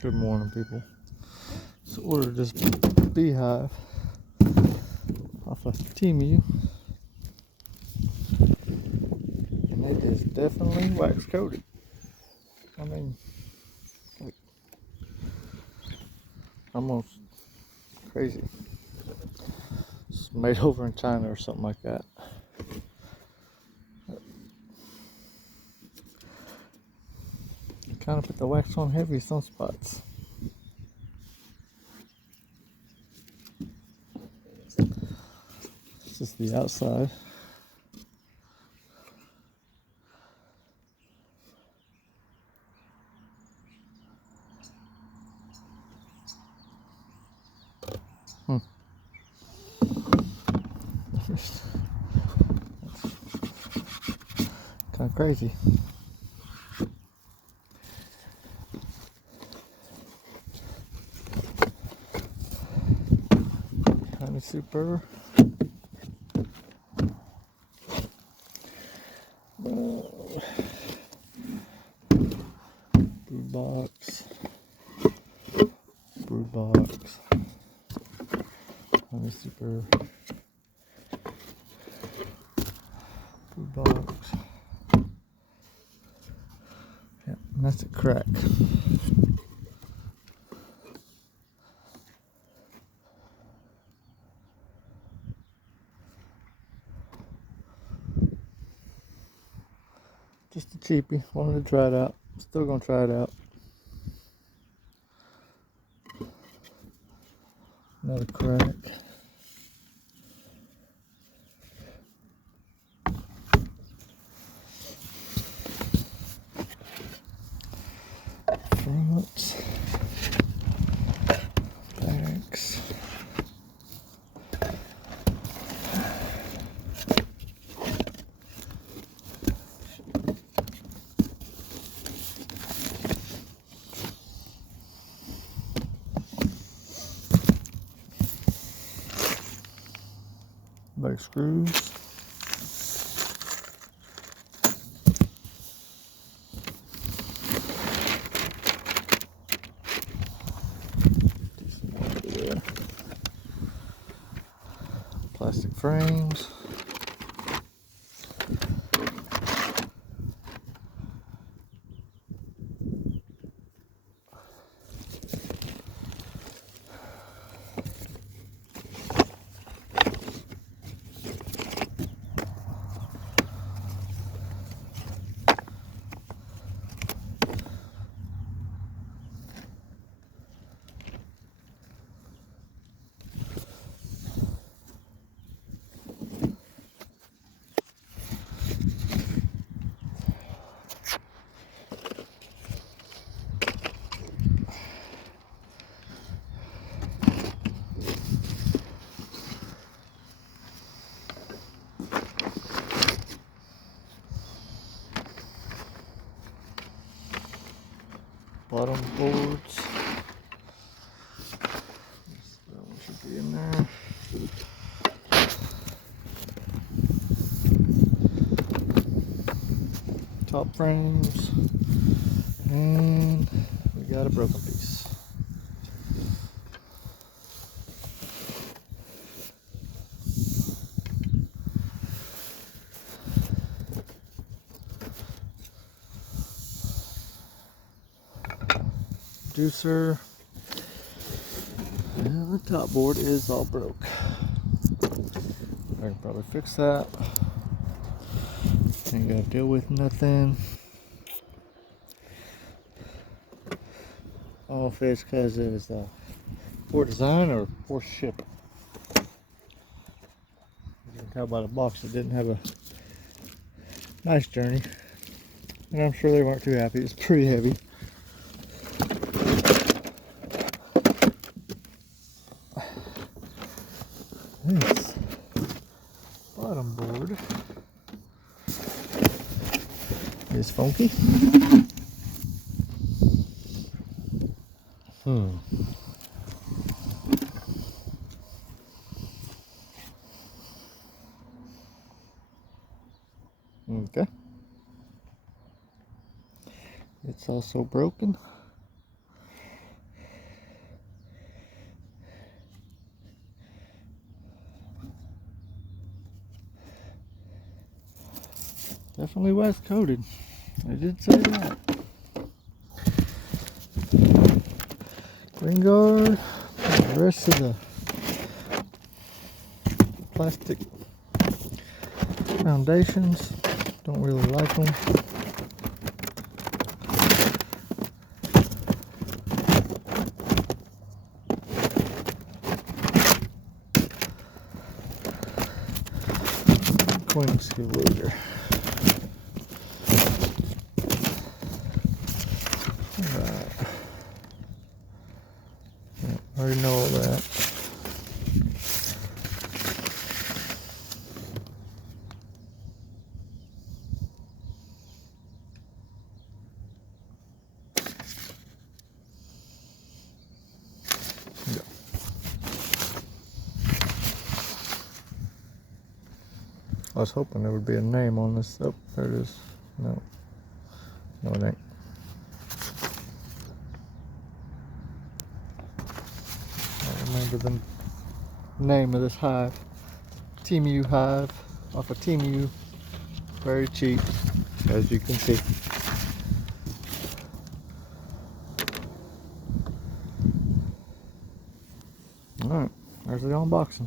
Good morning, people. So ordered this beehive off of temu, and it is definitely wax coated. I mean, like, almost crazy. It's made over in China or something like that. Kind of put the wax on heavy some spots. This is the outside. Kind of crazy. Kind of super. Brood box. Brood box. Kind of super. Brood box. Yeah, and that's a crack. Just a cheapie. Wanted to try it out. Still gonna try it out. Another crack. Fronts. Backs. Back screws. There. Plastic frames. Bottom boards. That one should be in there. Top frames. And we got a broken piece. Juicer. And the top board is all broke. I can probably fix that. Ain't gotta deal with nothing. I don't know if it's because it was poor design or poor shipping. You can tell by the box it didn't have a nice journey. And I'm sure they weren't too happy. It's pretty heavy. This bottom board is funky. Okay. It's also broken. definitely west coated. They did say that. Green guard. The rest of the plastic foundations, don't really like them. Queen excavator. Alright. I already know all that. Yeah. I was hoping there would be a name on this. Oh, there it is. No. No, it ain't. I remember the name of this hive. Temu hive off of Temu. Very cheap, as you can see. Alright, there's the unboxing.